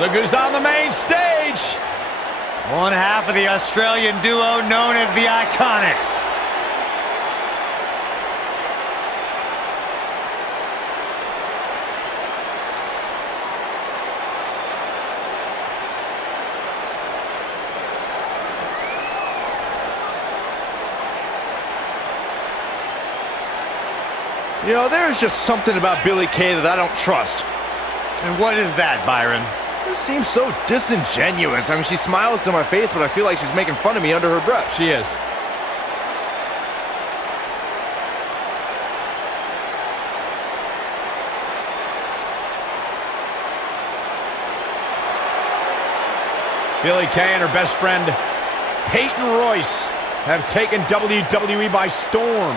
Look who's on the main stage. One half of the Australian duo known as the Iconics. You know, there's just something about Billie Kay that I don't trust. And what is that, Byron? She seems so disingenuous. I mean, she smiles to my face, but I feel like she's making fun of me under her breath. She is. Billie Kay and her best friend, Peyton Royce, have taken WWE by storm.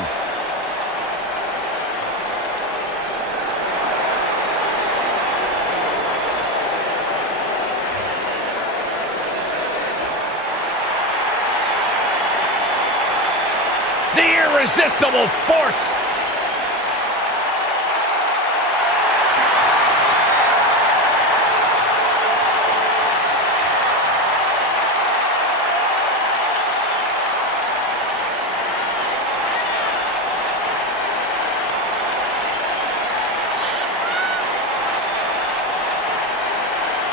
The irresistible force.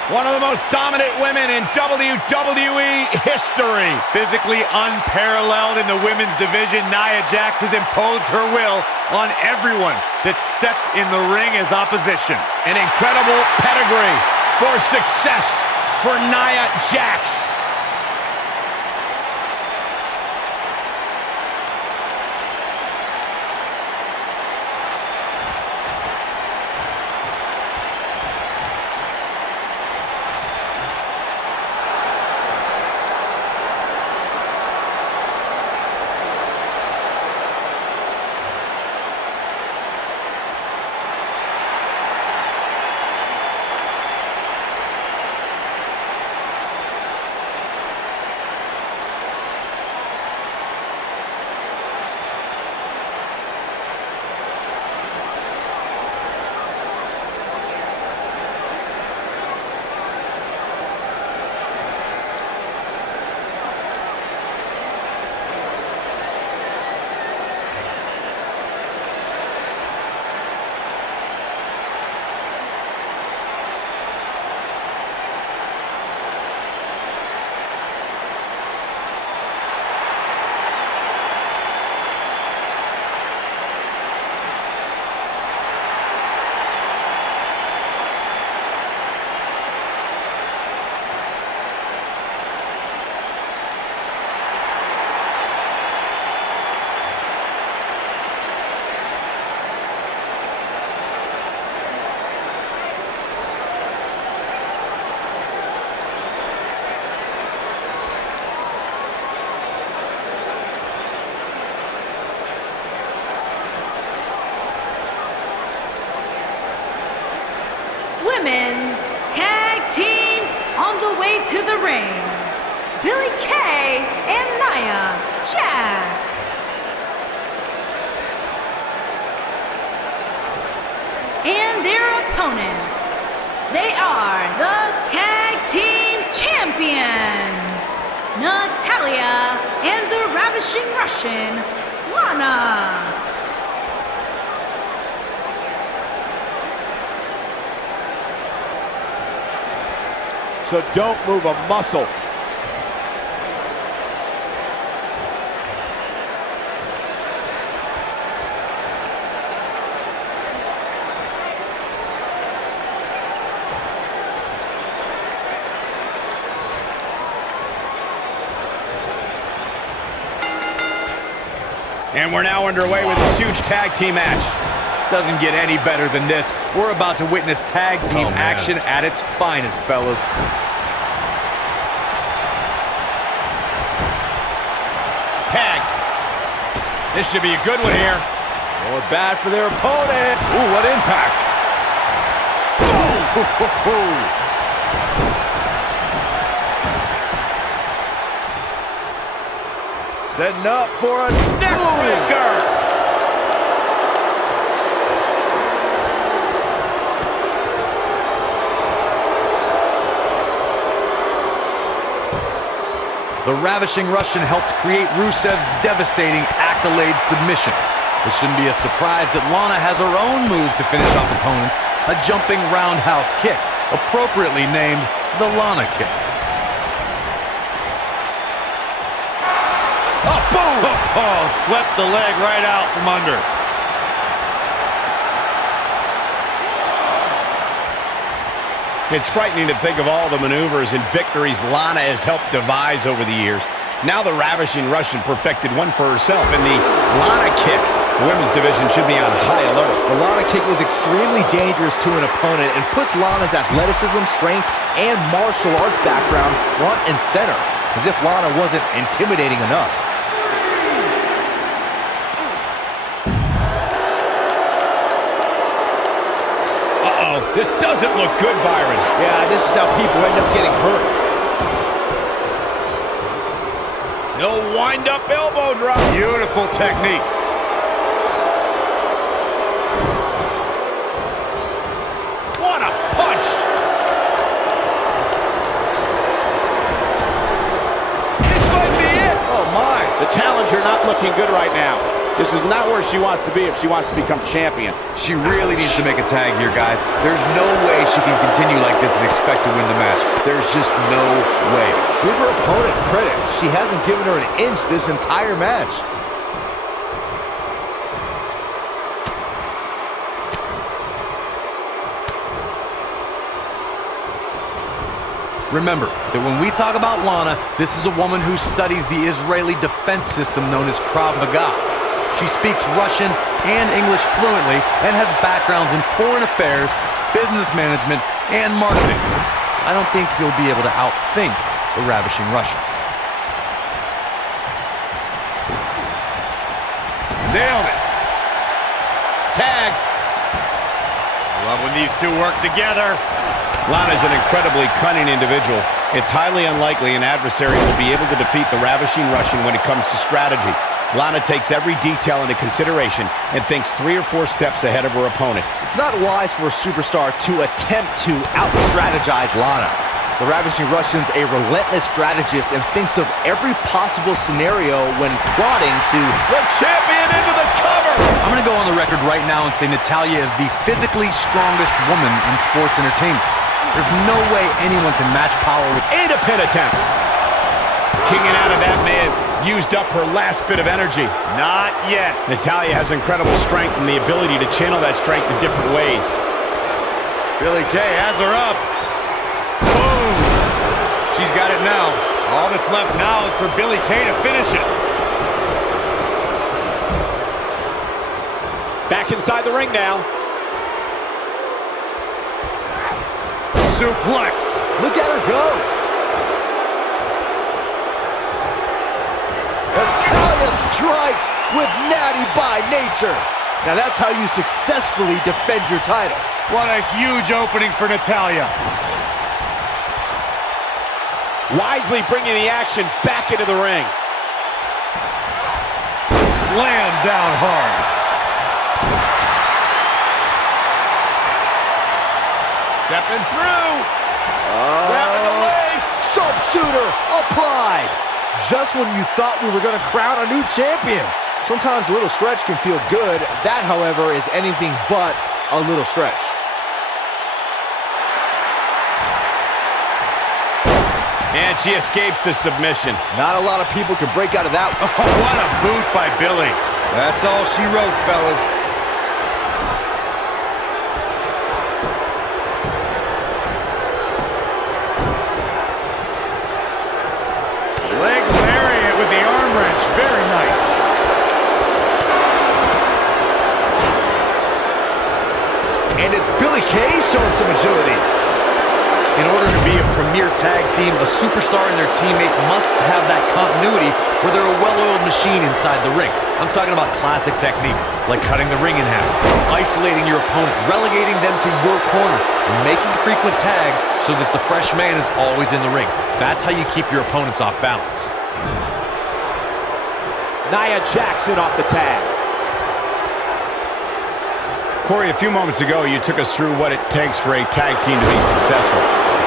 One of the most dominant women in WWE history. Physically unparalleled in the women's division, Nia Jax has imposed her will on everyone that stepped in the ring as opposition. An incredible pedigree for success for Nia Jax. Women's Tag Team on the way to the ring. Billie Kay and Nia Jax. And their opponents, they are the Tag Team Champions, Natalya and the Ravishing Russian, Lana. So don't move a muscle. And we're now underway with this huge tag team match. Doesn't get any better than this. We're about to witness tag team action at its finest, fellas. Tag. This should be a good one here. More bad for their opponent. Ooh, what impact. Setting up for a neck breaker. The Ravishing Russian helped create Rusev's devastating accolade submission. It shouldn't be a surprise that Lana has her own move to finish off opponents, a jumping roundhouse kick, appropriately named the Lana kick. Oh, boom! Oh, swept the leg right out from under. It's frightening to think of all the maneuvers and victories Lana has helped devise over the years. Now the Ravishing Russian perfected one for herself in the Lana kick. The women's division should be on high alert. The Lana kick is extremely dangerous to an opponent and puts Lana's athleticism, strength, and martial arts background front and center, as if Lana wasn't intimidating enough. This doesn't look good, Byron. Yeah, this is how people end up getting hurt. No wind-up elbow drop. Beautiful technique. What a punch! This might be it. Oh, my. The challenger not looking good right now. This is not where she wants to be if she wants to become champion. She really needs to make a tag here, guys. There's no way she can continue like this and expect to win the match. There's just no way. Give her opponent credit. She hasn't given her an inch this entire match. Remember that when we talk about Lana, this is a woman who studies the Israeli defense system known as Krav Maga. She speaks Russian and English fluently and has backgrounds in foreign affairs, business management, and marketing. I don't think you'll be able to outthink the Ravishing Russian. Nailed it. Tag. Love when these two work together. Lana's an incredibly cunning individual. It's highly unlikely an adversary will be able to defeat the Ravishing Russian when it comes to strategy. Lana takes every detail into consideration and thinks 3 or 4 steps ahead of her opponent. It's not wise for a superstar to attempt to out-strategize Lana. The Ravishing Russian's a relentless strategist and thinks of every possible scenario when plotting to... The champion into the cover! I'm going to go on the record right now and say Natalya is the physically strongest woman in sports entertainment. There's no way anyone can match power with... And a pin attempt. Kicking out of that man used up her last bit of energy. Not yet. Natalya has incredible strength and the ability to channel that strength in different ways. Billie Kay has her up. Boom! She's got it now. All that's left now is for Billie Kay to finish it. Back inside the ring now. Suplex. Look at her go! Natalya strikes with natty by nature. Now that's how you successfully defend your title. What a huge opening for Natalya. Wisely bringing the action back into the ring. Slam down hard. Stepping through. Grabbing the legs. Sharpshooter applied. Just when you thought we were going to crown a new champion. Sometimes a little stretch can feel good. That, however, is anything but a little stretch. And she escapes the submission. Not a lot of people can break out of that. Oh, what a boot by Billie. That's all she wrote, fellas. Leg lariat with the arm wrench. Very nice. And it's Billie Kay showing some agility. In order to be a premier tag team, a superstar and their teammate must have that continuity where they're a well-oiled machine inside the ring. I'm talking about classic techniques like cutting the ring in half, isolating your opponent, relegating them to your corner, and making frequent tags so that the fresh man is always in the ring. That's how you keep your opponents off balance. Nia Jackson off the tag. Corey, a few moments ago, you took us through what it takes for a tag team to be successful.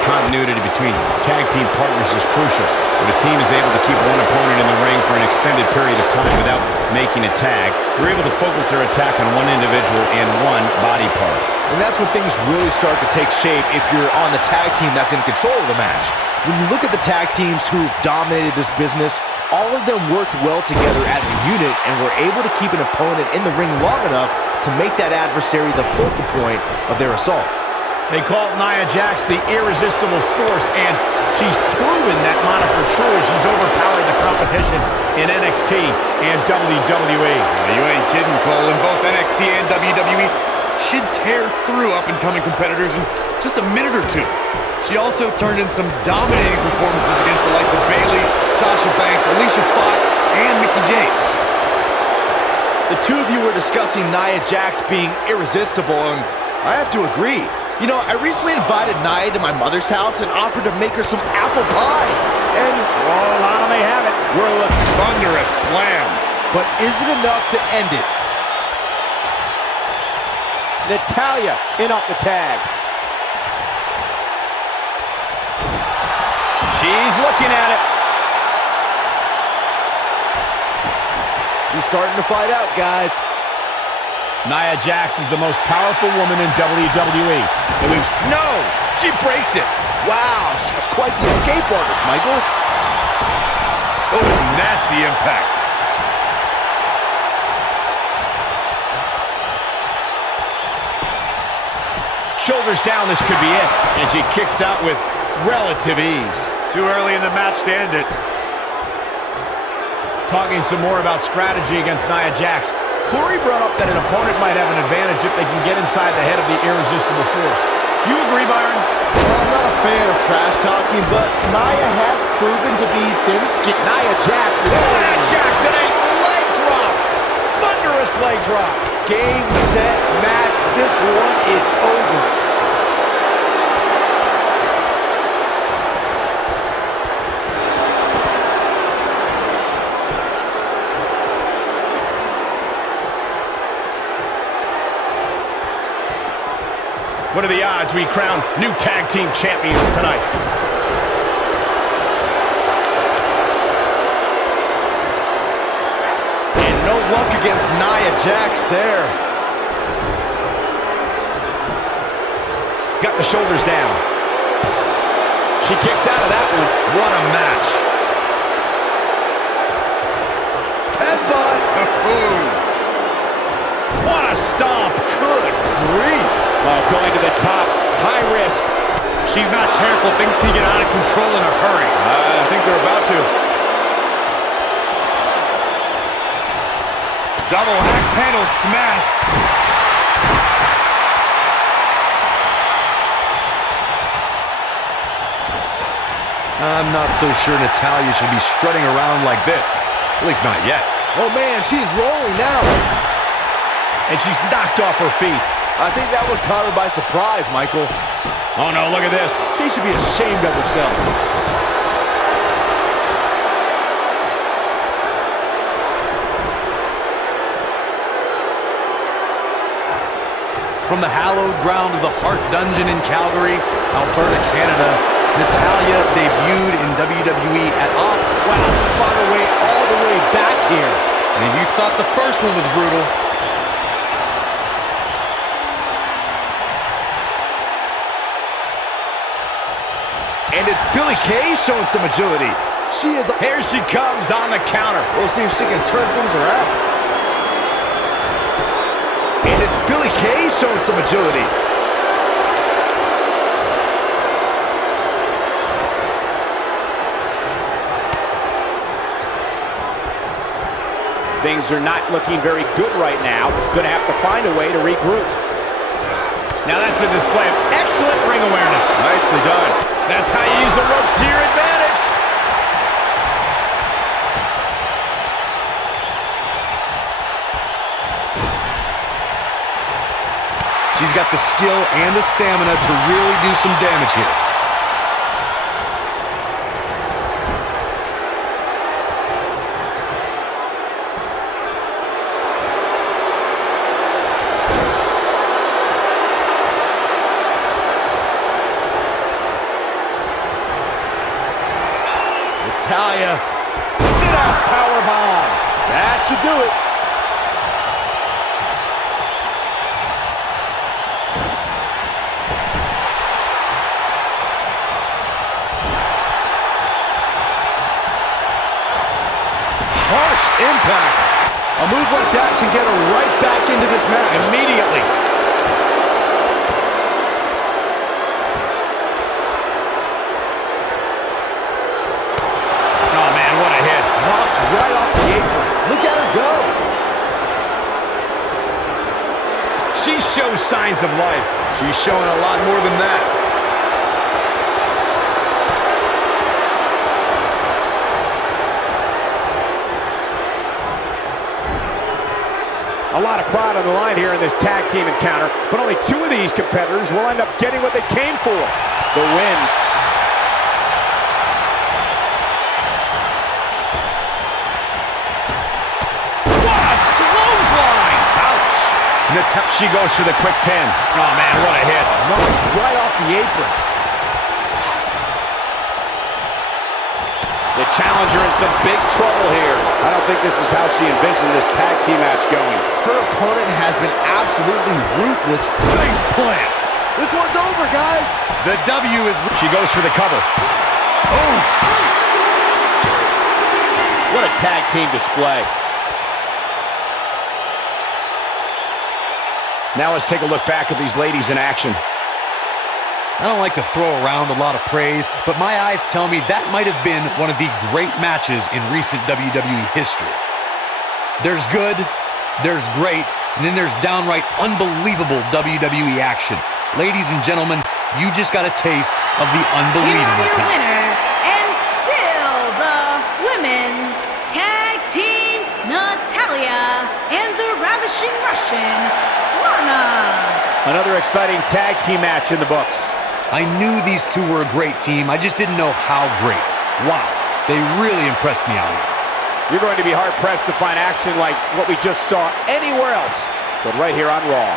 continuity between tag team partners is crucial. When a team is able to keep one opponent in the ring for an extended period of time without making a tag, they're able to focus their attack on one individual and one body part. And that's when things really start to take shape if you're on the tag team that's in control of the match. When you look at the tag teams who've dominated this business, all of them worked well together as a unit and were able to keep an opponent in the ring long enough to make that adversary the focal point of their assault. They call Nia Jax the irresistible force, and she's proven that moniker true as she's overpowered the competition in NXT and WWE. You ain't kidding, Cole. In both NXT and WWE, she'd tear through up-and-coming competitors in just a minute or two. She also turned in some dominating performances against the likes of Billie, Sasha Banks, Alicia Fox, and Mickie James. The two of you were discussing Nia Jax being irresistible, and I have to agree. You know, I recently invited Nia to my mother's house and offered to make her some apple pie. And, Oh, Lana may have it. We're looking thunderous slam. but is it enough to end it? Natalya in off the tag. She's looking at it. She's starting to fight out, guys. Nia Jax is the most powerful woman in WWE. And no! She breaks it. Wow, she's quite the escape artist, Michael. Oh, nasty impact. Shoulders down, this could be it. And she kicks out with relative ease. Too early in the match to end it. Talking some more about strategy against Nia Jax, Corey brought up that an opponent might have an advantage if they can get inside the head of the irresistible force. Do you agree, Byron? Well, I'm not a fan of trash talking, but Nia has proven to be thin-skinned. Nia Jax. Nia Jax and a leg drop. Thunderous leg drop. Game, set, match. This one is over. What are the odds we crown new tag team champions tonight? And no luck against Nia Jax there. Got the shoulders down. She kicks out of that one. What a match. Headbutt. What a stomp. Good grief. Oh, going to the top. High risk. She's not careful. Things can get out of control in a hurry. I think they're about to. Double axe handle smash. I'm not so sure Natalya should be strutting around like this. At least not yet. Oh, man, she's rolling now. And she's knocked off her feet. I think that one caught her by surprise, Michael. Oh, no, look at this. She should be ashamed of herself. From the hallowed ground of the Hart Dungeon in Calgary, Alberta, Canada, Natalya debuted in WWE at Wow, she's fought her way all the way back here. And you thought the first one was brutal. And it's Billie Kay showing some agility. Here she comes on the counter. We'll see if she can turn things around. And it's Billie Kay showing some agility. Things are not looking very good right now. Gonna have to find a way to regroup. Now that's a display of excellent ring awareness. Nicely done. That's how you use the ropes to your advantage. She's got the skill and the stamina to really do some damage here. Natalya. Sit-out powerbomb. That should do it. Harsh impact. A move like that can get her right back into this match. Immediately. Oh, man, what a hit. Knocked right off the apron. Look at her go. She shows signs of life. She's showing a lot more than that. A lot of pride on the line here in this tag team encounter, but only two of these competitors will end up getting what they came for, the win. What? Clothesline! Ouch! She goes for the quick pin. Oh, man, what a hit. Knocked right off the apron. The challenger in some big trouble here. I don't think this is how she envisioned this tag team match going. Her opponent has been absolutely ruthless. Face plant. This one's over, guys. The W is... She goes for the cover. Oh! What a tag team display. Now let's take a look back at these ladies in action. I don't like to throw around a lot of praise, but my eyes tell me that might have been one of the great matches in recent WWE history. There's good, there's great, and then there's downright unbelievable WWE action. Ladies and gentlemen, you just got a taste of the Here are unbelievable your kind. winners, and still the women's tag team, Natalya and the Ravishing Russian, Lana. Another exciting tag team match in the books. I knew these two were a great team, I just didn't know how great. Wow, they really impressed me out here. You're going to be hard-pressed to find action like what we just saw anywhere else, but right here on Raw.